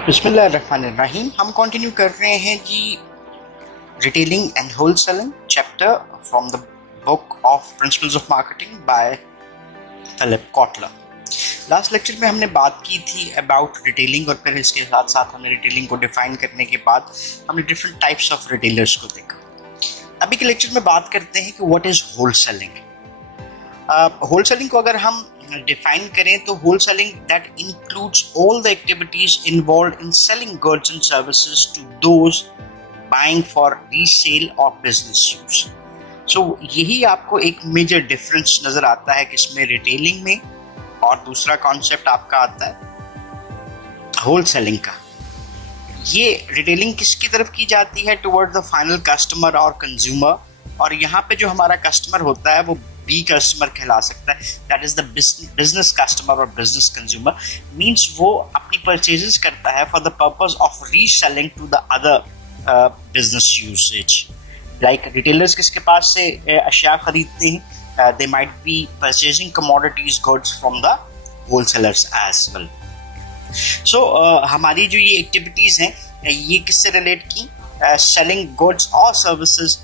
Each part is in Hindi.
बिस्मिल्लाहिर्रहमानिर्रहीम। हम कंटिन्यू कर रहे हैं जी retailing and wholesaling chapter from the book of principles of marketing by Philip Kotler. Last lecture में हमने बात की थी अबाउट रिटेलिंग और फिर इसके साथ साथ हमने रिटेलिंग को डिफाइन करने के बाद हमने डिफरेंट टाइप्स ऑफ रिटेलर्स को देखा। अभी के लेक्चर में बात करते हैं कि व्हाट इज होलसेलिंग। होलसेलिंग को अगर हम डिफाइन करें तो wholesaling that includes all the activities involved in selling goods and services to those buying for resale और बिजनेस यूज। सो यही आपको एक मेजर डिफरेंस नजर आता है किसमें, रिटेलिंग में, और दूसरा कॉन्सेप्ट आपका आता है होलसेलिंग का। ये रिटेलिंग किसकी तरफ की जाती है, टुवर्ड द फाइनल कस्टमर और कंज्यूमर, और यहाँ पे जो हमारा कस्टमर होता है वो बी कस्टमर कहला सकता है, that is the business customer और बिजनेस कंज्यूमर। मींस वो अपनी परचेजेस करता है for the purpose of reselling to the other business usage. Like retailers किसके पास से अशिया खरीदते हैं, they might be purchasing commodities goods from the wholesalers as well. So हमारी जो ये एक्टिविटीज हैं ये किससे रिलेट की, सेलिंग गुड्स और सर्विसेज,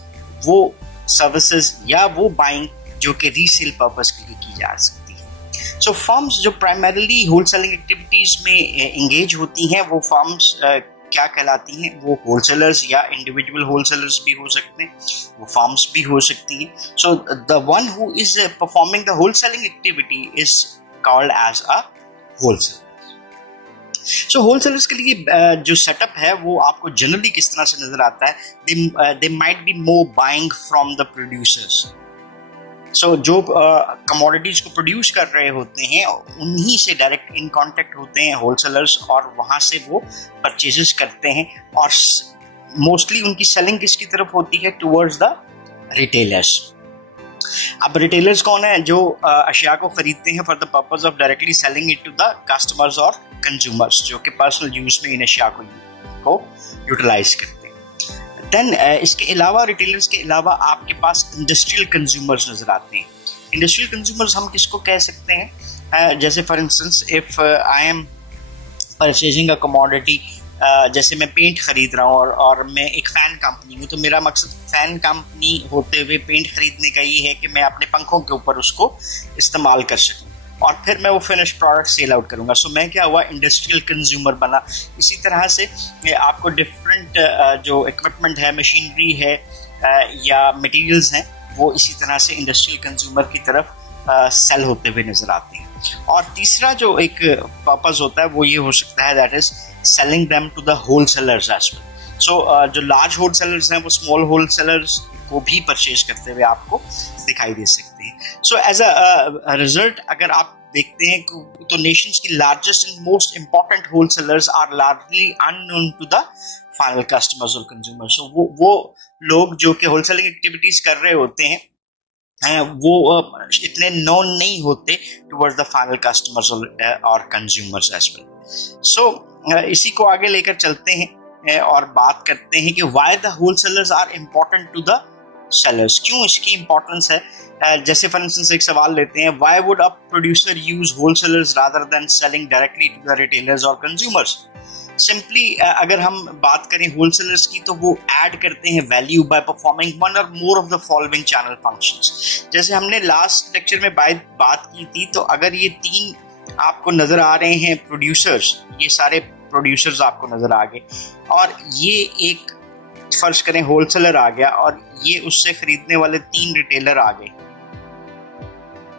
वो सर्विसेज या वो बाइंग जो कि रीसेल पर्पस के लिए की जा सकती है। सो फर्म्स जो प्राइमरीली होलसेलिंग एक्टिविटीज में एंगेज होती हैं वो फर्म्स क्या कहलाती हैं, वो होलसेलर्स या इंडिविजुअल होलसेलर्स भी हो सकते हैं, वो फर्म्स भी हो सकती हैं। So the one who is performing the wholesaling activity is called as a wholesaler. So wholesalers के लिए जो सेटअप है वो आपको जनरली किस तरह से नजर आता है, they might be more buying from the producers. So जो कमोडिटीज को प्रोड्यूस कर रहे होते हैं उन्हीं से डायरेक्ट इन कांटेक्ट होते हैं होलसेलर्स, और वहां से वो परचेजेस करते हैं, और मोस्टली उनकी सेलिंग किसकी तरफ होती है, टुवर्ड्स द रिटेलर्स। अब रिटेलर्स कौन है, जो अशिया को खरीदते हैं for the purpose of directly selling it to the customers और कंज्यूमर्स, जो कि पर्सनल यूज में इन अशिया को यूटिलाइज करते हैं। देन इसके अलावा रिटेलर्स के अलावा आपके पास इंडस्ट्रियल कंज्यूमर्स नजर आते हैं। इंडस्ट्रियल कंज्यूमर्स हम किसको कह सकते हैं, जैसे for instance if I am purchasing a commodity, जैसे मैं पेंट खरीद रहा हूँ और मैं एक फैन कंपनी हूँ, तो मेरा मकसद फैन कंपनी होते हुए पेंट खरीदने का ये है कि मैं अपने पंखों के ऊपर उसको इस्तेमाल कर सकूँ और फिर मैं वो फिनिश प्रोडक्ट सेल आउट करूंगा। सो मैं क्या हुआ, इंडस्ट्रियल कंज्यूमर बना। इसी तरह से आपको डिफरेंट जो इक्विपमेंट है, मशीनरी है या मटेरियल्स हैं, वो इसी तरह से इंडस्ट्रियल कंज्यूमर की तरफ सेल होते हुए नजर आते हैं। और तीसरा जो एक पर्पस होता है वो ये हो सकता है, that is selling them to the wholesalers as well. So जो लार्ज होलसेलर्स हैं वो स्मॉल होलसेलर्स को भी परचेज करते हुए आपको दिखाई दे सकते हैं। सो एज अ रिजल्ट अगर आप देखते हैं तो नेशंस की largest and most important wholesalers are largely unknown to the final customers और कंज्यूमर्स। सो वो लोग जो कि होलसेलिंग एक्टिविटीज कर रहे होते हैं वो इतने नोन नहीं होते टुवर्ड्स द फाइनल कस्टमर्स और कंज्यूमर्स एज वेल। सो इसी को आगे लेकर चलते हैं और बात करते हैं कि why the wholesalers are important to the sellers, क्यों इसकी इंपॉर्टेंस है। जैसे फॉर इंस्टेंस एक सवाल लेते हैं, why would a producer use wholesalers rather than selling directly to the retailers और कंज्यूमर्स। सिंपली अगर हम बात करें होलसेलर्स की, तो वो ऐड करते हैं वैल्यू बाय परफॉर्मिंग वन और more of the following channel functions. जैसे हमने लास्ट लेक्चर में बात की थी, तो अगर ये तीन आपको नजर आ रहे हैं प्रोड्यूसर्स, ये सारे प्रोड्यूसर्स आपको नजर आ गए, और ये एक फर्ज करें होलसेलर आ गया और ये उससे खरीदने वाले तीन रिटेलर आ गए,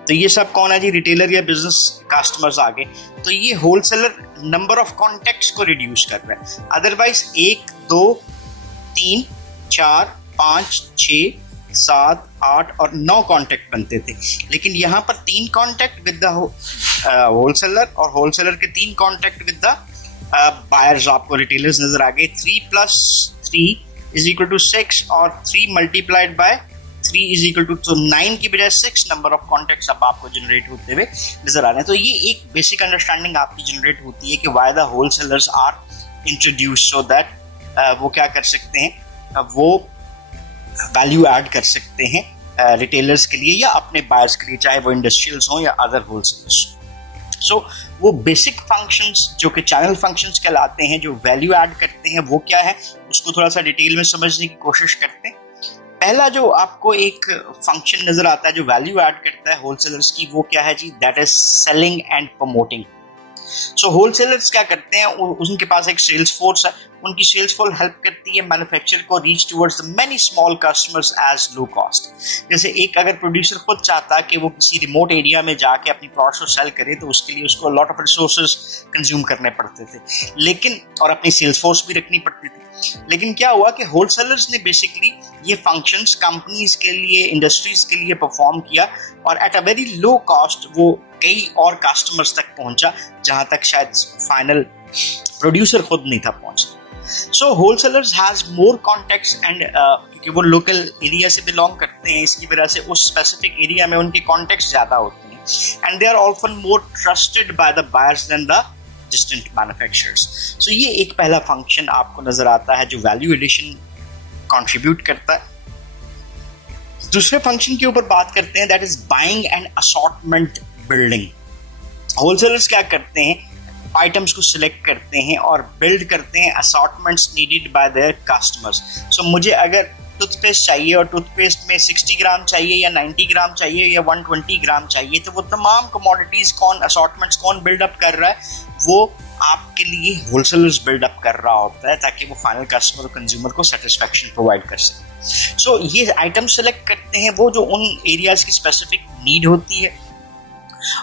तो ये सब कौन है जी, रिटेलर या बिजनेस कस्टमर्स आ गए। तो ये होलसेलर नंबर ऑफ कॉन्टेक्ट्स को रिड्यूस कर रहा है। अदरवाइज 1 2 3 4 5 6 7 8 और 9 कॉन्टेक्ट बनते थे, लेकिन यहाँ पर 3 कॉन्टेक्ट विद द होलसेलर और होलसेलर के 3 कॉन्टेक्ट विद द बायर्स आपको रिटेलर्स नजर आ गए। 3 + 3 = 6 और 3 × 3 = तो 9 की बजाय 6 नंबर ऑफ कॉन्टेक्ट्स अब आपको जनरेट होते हुए नजर आ रहे हैं। तो ये एक बेसिक अंडरस्टैंडिंग आपकी जनरेट होती है कि why the wholesalers are introduce, so that वो क्या कर सकते हैं, वो वैल्यू ऐड कर सकते हैं रिटेलर्स के लिए या अपने बायर्स के लिए, चाहे वो इंडस्ट्रियल्स हों या अदर होलसेलर्स। सो वो बेसिक फंक्शंस जो कि चैनल फंक्शंस कहलाते हैं, जो वैल्यू ऐड करते हैं, वो क्या है उसको थोड़ा सा डिटेल में समझने की कोशिश करते हैं। पहला जो आपको एक फंक्शन नजर आता है जो वैल्यू ऐड करता है होलसेलर्स की, वो क्या है जी, that is selling and promoting. So wholesalers क्या करते हैं, उनके पास एक सेल्स फोर्स है, उनकी सेल्स फोर्स हेल्प करती है मैन्युफैक्चरर को reach towards the many small customers as low cost. जैसे एक अगर प्रोड्यूसर खुद चाहता कि वो किसी रिमोट एरिया में जाके अपनी प्रोडक्ट्स को सेल करे, तो उसके लिए उसको लॉट ऑफ रिसोर्सेज कंज्यूम करने पड़ते थे, लेकिन और अपनी सेल्स फोर्स भी रखनी पड़ती थी। लेकिन क्या हुआ कि होलसेलर्स ने बेसिकली ये फंक्शंस कंपनीज के लिए, इंडस्ट्रीज के लिए परफॉर्म किया, और at a very low cost वो कई और कस्टमर्स तक पहुंचा जहां तक शायद फाइनल प्रोड्यूसर खुद नहीं था पहुंचता। So wholesalers has more contacts and क्योंकि वो लोकल एरिया से बिलोंग करते हैं, इसकी वजह से उस स्पेसिफिक एरिया में उनके कॉन्टेक्ट्स ज्यादा होते हैं, and they are also more trusted by the buyers than the distant manufacturers. So ये एक पहला फंक्शन आपको नजर आता है जो वैल्यू एडिशन कंट्रीब्यूट करता है। दूसरे फंक्शन के ऊपर बात करते हैं, that is buying and assortment building. Wholesalers क्या करते हैं, आइटम्स को सिलेक्ट करते हैं और बिल्ड करते हैं असॉर्टमेंट्स नीडेड बाय देयर कस्टमर्स। सो मुझे अगर टूथपेस्ट चाहिए और टूथपेस्ट में 60 ग्राम चाहिए या 90 ग्राम चाहिए या 120 ग्राम चाहिए, तो वो तमाम कमोडिटीज कौन, असॉर्टमेंट्स कौन बिल्डअप कर रहा है, वो आपके लिए होलसेलर्स बिल्डअप कर रहा होता है, ताकि वो फाइनल कस्टमर और कंज्यूमर को सेटिस्फैक्शन प्रोवाइड कर सके। सो ये आइटम सेलेक्ट करते हैं वो जो उन एरियाज की स्पेसिफिक नीड होती है,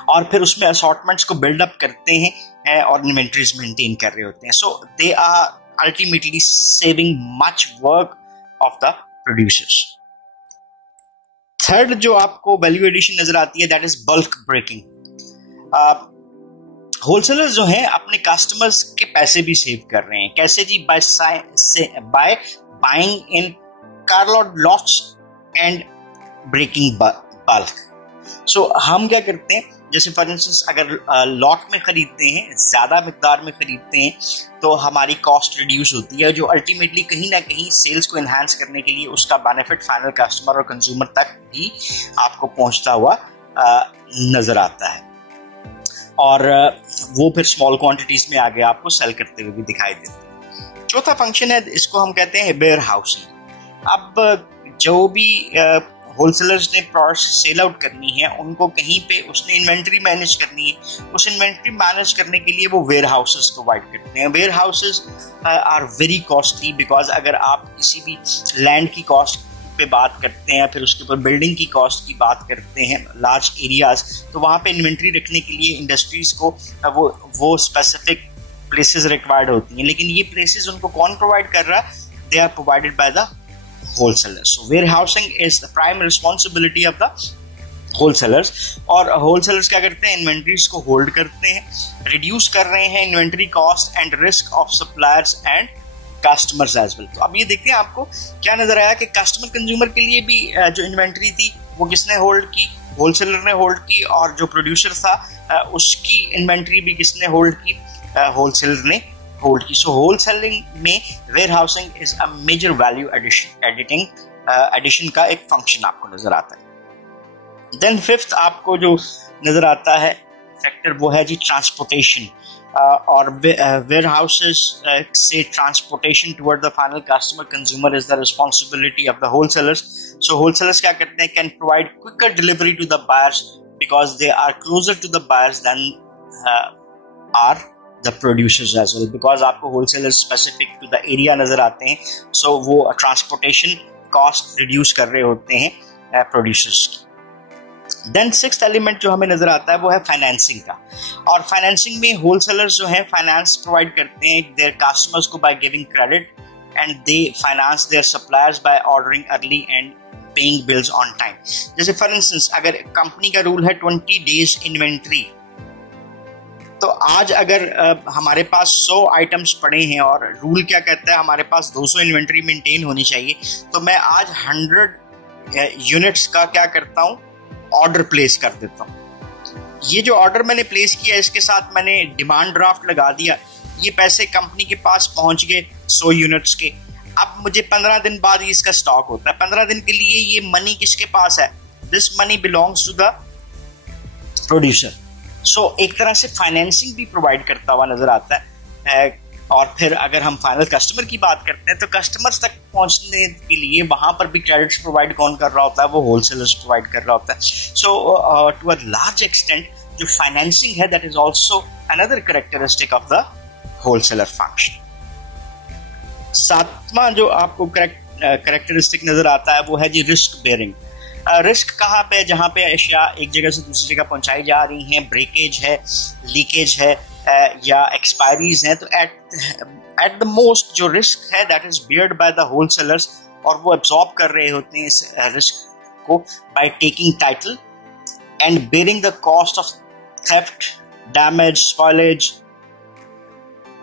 और फिर उसमें असॉर्टमेंट्स को बिल्डअप करते हैं और इन्वेंटरीज मेंटेन कर रहे होते हैं। So they are ultimately saving much work of the producers. Third जो आपको वैल्यू एडिशन नजर आती है, that is bulk breaking. Wholesalers जो हैं अपने कस्टमर्स के पैसे भी सेव कर रहे हैं। कैसे जी? By buying in carload lots and breaking bulk. So हम क्या करते हैं, जैसे फॉर इंस्टेंस अगर लॉट में खरीदते हैं, ज्यादा मिकदार में खरीदते हैं, तो हमारी कॉस्ट रिड्यूस होती है, जो अल्टीमेटली कहीं ना कहीं सेल्स को एनहांस करने के लिए उसका बेनिफिट फाइनल कस्टमर और कंज्यूमर तक भी आपको पहुंचता हुआ नजर आता है, और वो फिर स्मॉल क्वांटिटीज में आगे आपको सेल करते हुए भी दिखाई देते हैं। चौथा फंक्शन है, इसको हम कहते हैं वेयर हाउसिंग। अब जो भी होलसेलर्स ने प्रोडक्ट्स सेल आउट करनी है, उनको कहीं पे उसने इन्वेंट्री मैनेज करनी है, उस इन्वेंट्री मैनेज करने के लिए वो वेयर हाउसेस प्रोवाइड करते हैं। Warehouses are very costly, because अगर आप किसी भी लैंड की कॉस्ट पे बात करते हैं, फिर उसके ऊपर बिल्डिंग की कॉस्ट की बात करते हैं, लार्ज एरियाज, तो वहाँ पे इन्वेंट्री रखने के लिए इंडस्ट्रीज को वो स्पेसिफिक प्लेसेस रिक्वायर्ड होती हैं, लेकिन ये प्लेसेस उनको कौन प्रोवाइड कर रहा है? They are provided by the wholesalers. So warehousing is the prime responsibility of the wholesalers. और wholesalers क्या करते हैं? इन्वेंट्रीज को होल्ड करते हैं, रिड्यूस कर रहे हैं inventory cost and risk of suppliers and customers as well. तो अब ये देखते हैं आपको क्या नजर आया कि कस्टमर कंज्यूमर के लिए भी जो इन्वेंट्री थी वो किसने होल्ड की? होलसेलर ने होल्ड की, और जो प्रोड्यूसर था उसकी इन्वेंट्री भी किसने होल्ड की? होलसेलर ने होल्ड की। सो होलसेलिंग में warehousing is a major value addition का एक फंक्शन आपको नजर आता है। देन फिफ्थ आपको जो नजर आता है फैक्टर, वो है जी ट्रांसपोर्टेशन, और वेयरहाउसेस से transportation toward the final customer consumer is the responsibility of the wholesalers. So wholesalers क्या करते हैं? Can provide quicker delivery to the buyers because they are closer to the buyers than are the producers as well, because आपको wholesalers specific to the area नजर आते हैं, so वो transportation cost reduce कर रहे होते हैं producers की। Then sixth element जो हमें नजर आता है वो है financing का, और financing में wholesalers जो हैं finance provide करते हैं their customers को by giving credit, and they finance their suppliers by ordering early and paying bills on time. जैसे for instance अगर कंपनी का रूल है 20 days inventory, तो आज अगर हमारे पास 100 आइटम्स पड़े हैं और रूल क्या कहता है हमारे पास 200 इन्वेंट्री मेंटेन होनी चाहिए, तो मैं आज 100 यूनिट्स का क्या करता हूं? ऑर्डर प्लेस कर देता हूं। ये जो ऑर्डर मैंने प्लेस किया, इसके साथ मैंने डिमांड ड्राफ्ट लगा दिया, ये पैसे कंपनी के पास पहुंच गए 100 यूनिट्स के। अब मुझे 15 दिन बाद इसका स्टॉक होता है। 15 दिन के लिए ये मनी किसके पास है? This money belongs to the producer. So एक तरह से फाइनेंसिंग भी प्रोवाइड करता हुआ नजर आता है। और फिर अगर हम फाइनल कस्टमर की बात करते हैं तो कस्टमर्स तक पहुंचने के लिए वहां पर भी क्रेडिट्स प्रोवाइड कौन कर रहा होता है, वो होलसेलर्स प्रोवाइड कर रहा होता है। सो टू अ लार्ज एक्सटेंट जो फाइनेंसिंग है that is also another characteristic of the wholesaler function. सातवां जो आपको कैरेक्टरिस्टिक नजर आता है वो है जी रिस्क बेयरिंग। रिस्क कहाँ पे, जहाँ पे अशिया एक जगह से दूसरी जगह पहुंचाई जा रही हैं, ब्रेकेज है, लीकेज है या एक्सपायरीज हैं, तो एट द मोस्ट जो रिस्क है that is beard by the wholesalers, और वो एब्जॉर्ब कर रहे होते हैं इस रिस्क को by taking title and bearing the cost of theft, damage, spoilage,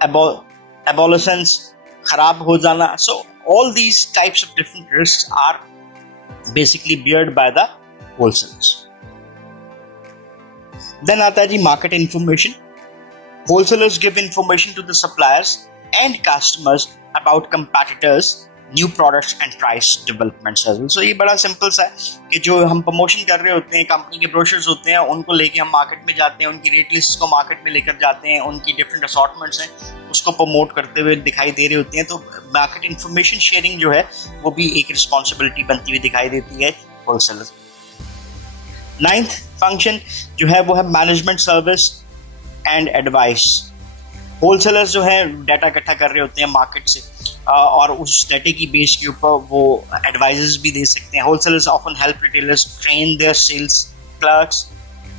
obsolescence, खराब हो जाना। So all these types of different risk are basically beared by the wholesalers. Then आता है जी market information. Wholesalers give information to the suppliers and customers about competitors, new products and price developments as well. So ये बड़ा सिंपल सा है कि जो हम प्रमोशन कर रहे होते हैं, कंपनी के ब्रोशर्स होते हैं, उनको लेके हम मार्केट में जाते हैं, उनकी रेट लिस्ट को मार्केट में लेकर जाते हैं, उनकी डिफरेंट असॉर्टमेंट्स हैं उसको प्रमोट करते हुए दिखाई दे रहे होते हैं। तो मार्केट इंफॉर्मेशन शेयरिंग जो है वो भी एक रिस्पॉन्सिबिलिटी बनती हुई दिखाई देती है होलसेलर। नाइन्थ फंक्शन जो है वो है management service and advice. Wholesalers जो है डाटा इकट्ठा कर रहे होते हैं मार्केट से और उस डाटे की बेस के ऊपर वो एडवाइजेस भी दे सकते हैं। Wholesalers often help retailers train their sales clerks,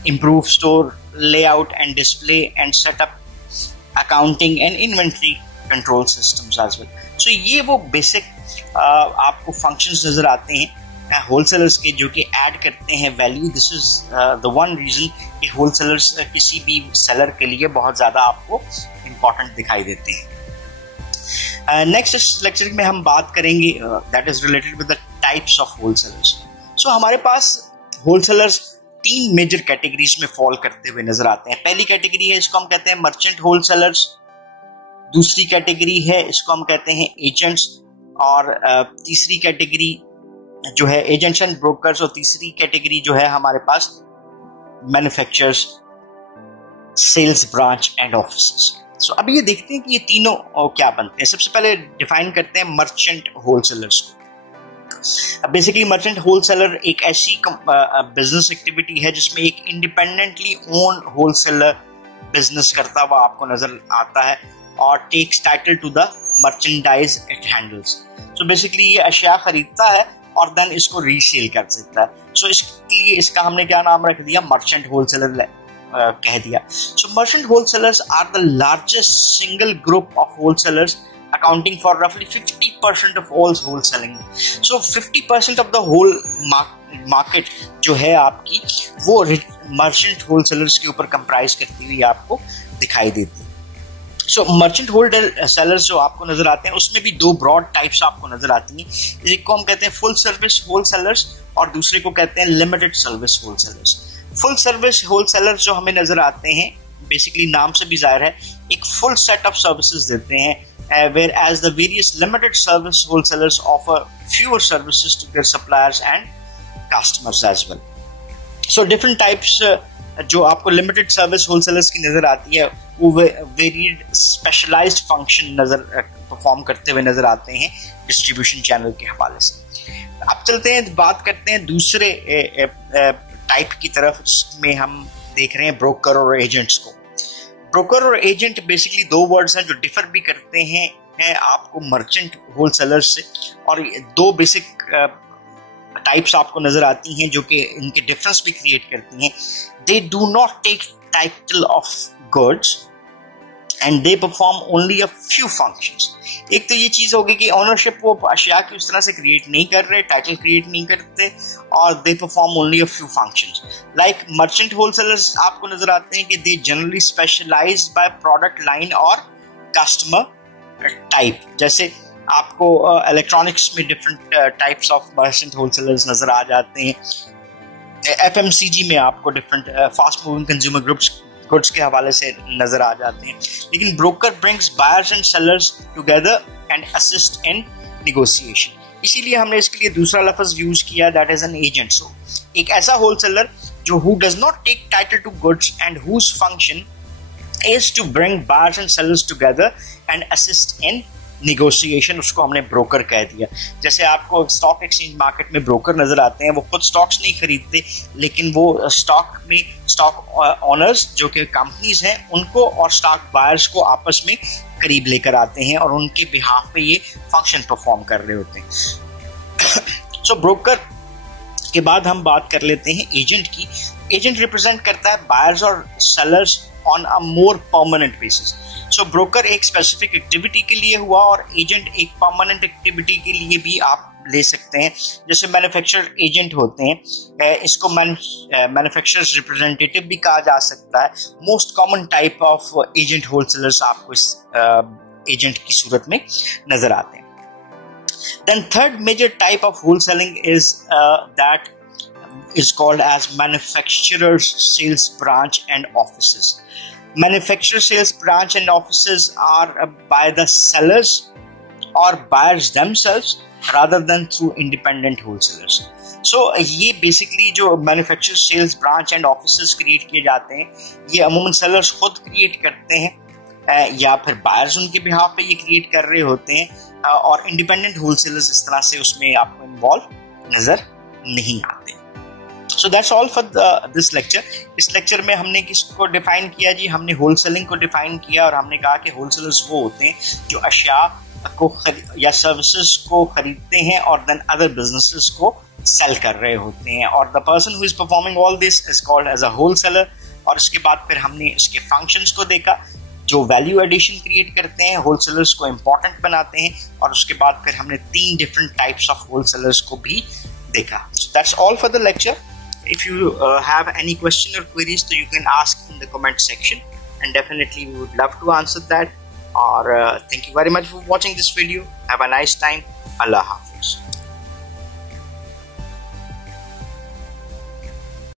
improve store layout and display and set up accounting and inventory control systems as well. So ये वो basic आपको functions नजर आते हैं wholesalers के जो कि add करते हैं value. This is the one reason कि wholesalers किसी भी seller के लिए बहुत ज़्यादा आपको important दिखाई देते हैं। Next lecture में हम बात करेंगे that is related with the types of wholesalers. So हमारे पास wholesalers तीन मेजर कैटेगरीज में फॉल करते हुए नजर आते हैं। पहली कैटेगरी है इसको हम कहते हैं मर्चेंट होलसेलर्स, दूसरी कैटेगरी है इसको हम कहते हैं एजेंट्स, और तीसरी कैटेगरी जो है एजेंट्स एंड ब्रोकर्स, और तीसरी कैटेगरी जो है हमारे पास manufacturers, sales branch and offices. So अब ये देखते हैं कि ये तीनों क्या बनते हैं। सबसे पहले डिफाइन करते हैं मर्चेंट होलसेलर्स को। बेसिकली मर्चेंट होलसेलर एक ऐसी बिजनेस एक्टिविटी है जिसमें एक इंडिपेंडेंटली ओन होलसेलर बिजनेस करता हुआ आपको नजर आता है और takes title to the merchandise it handles. So basically ये अशिया खरीदता है और देन इसको रीसेल कर सकता है। सो इसलिए इसका हमने क्या नाम रख दिया, मर्चेंट होलसेलर कह दिया। So merchant wholesalers are the largest single group of wholesalers accounting for roughly 50% of all wholesaling. So 50% of the whole market जो है आपकी वो merchant wholesalers के ऊपर comprise करती हुई आपको दिखाई देती है। So merchant wholesalers जो आपको नजर आते हैं उसमें भी दो broad types आपको नजर आती हैं। एक को हम कहते हैं full service wholesalers और दूसरे को कहते हैं limited service wholesalers. Full service wholesalers जो हमें नजर आते हैं बेसिकली नाम से भी जाहिर है एक full set of services देते हैं, whereas the various limited service wholesalers offer fewer services to their suppliers and customers as well. So different types जो आपको limited service wholesalers की नजर आती है वो varied specialized function perform करते हुए नजर आते हैं distribution channel के हवाले से। अब चलते हैं बात करते हैं दूसरे टाइप की तरफ जिसमें हम देख रहे हैं ब्रोकर और एजेंट्स को। ब्रोकर और एजेंट बेसिकली दो वर्ड्स हैं जो डिफर भी करते हैं आपको मर्चेंट होलसेलर्स से, और दो बेसिक टाइप्स आपको नजर आती हैं जो कि इनके डिफरेंस भी क्रिएट करती हैं। They do not take title of goods and they perform only a few functions. एक तो ये चीज होगी कि ओनरशिप वो अशिया की उस तरह से क्रिएट नहीं कर रहे, टाइटल क्रिएट नहीं करते, और they perform only a few functions. Like merchant wholesalers आपको नजर आते हैं कि they generally specialize by product line और कस्टमर टाइप। जैसे आपको इलेक्ट्रॉनिक्स में different types of merchant wholesalers नजर आ जाते हैं, एफएमसीजी में आपको different fast moving consumer goods के हवाले से नजर आ जाते हैं। लेकिन broker brings buyers and sellers together and assist in negotiation, इसीलिए हमने इसके लिए दूसरा लफ्ज यूज किया दैट इज एन एजेंट। सो एक ऐसा होलसेलर जो who does not take title to goods and whose function is to bring buyers and sellers together and assist in negotiation, उसको हमने ब्रोकर कह दिया। जैसे आपको स्टॉक एक्सचेंज मार्केट में ब्रोकर नजर आते हैं, वो खुद स्टॉक्स नहीं खरीदते, लेकिन वो स्टॉक ऑनर्स जो कि कंपनीज हैं उनको और स्टॉक बायर्स को आपस में करीब लेकर आते हैं और उनके बिहाफ पे ये फंक्शन परफॉर्म कर रहे होते हैं। सो ब्रोकर के बाद हम बात कर लेते हैं एजेंट की। एजेंट रिप्रेजेंट करता है बायर्स और sellers on a more permanent basis. So broker एक स्पेसिफिक एक्टिविटी के लिए हुआ और एजेंट एक परमानेंट एक्टिविटी के लिए भी आप ले सकते हैं। जैसे मैन्युफैक्चरर एजेंट होते हैं, इसको मैन्युफैक्चरर्स रिप्रेजेंटेटिव भी कहा जा सकता है। Most common type of agent wholesalers आपको इस एजेंट की सूरत में नजर आते हैं। Then third major type of wholesaling is that is called as manufacturers sales branch and offices. Manufacturer sales branch and offices are by the sellers or buyers themselves rather than through independent wholesalers. So ये basically जो manufacturer sales branch and offices create किए जाते हैं, ये अमूमन sellers खुद create करते हैं या फिर buyers उनके बिहाफ पे ये create कर रहे होते हैं और independent wholesalers इस तरह से उसमें आपको involve नजर नहीं आते। So that's all for this lecture. इस लेक्चर में हमने किसको डिफाइन किया जी? हमने होलसेलिंग को डिफाइन किया और हमने कहा कि होलसेलर्स वो होते हैं जो अशिया को या सर्विसेज को खरीदते हैं और देन अदर बिजनेसेस को सेल कर रहे होते हैं, और the person who is performing all this is called as a wholesaler. और इसके बाद फिर हमने इसके फंक्शंस को देखा जो वैल्यू एडिशन क्रिएट करते हैं, होलसेलर्स को इम्पोर्टेंट बनाते हैं, और उसके बाद फिर हमने 3 डिफरेंट टाइप्स ऑफ होलसेलर्स को भी देखा। So that's all for the lecture. If you have any question or queries, so you can ask in the comment section, and definitely we would love to answer that. Or thank you very much for watching this video. Have a nice time. Allah Hafiz.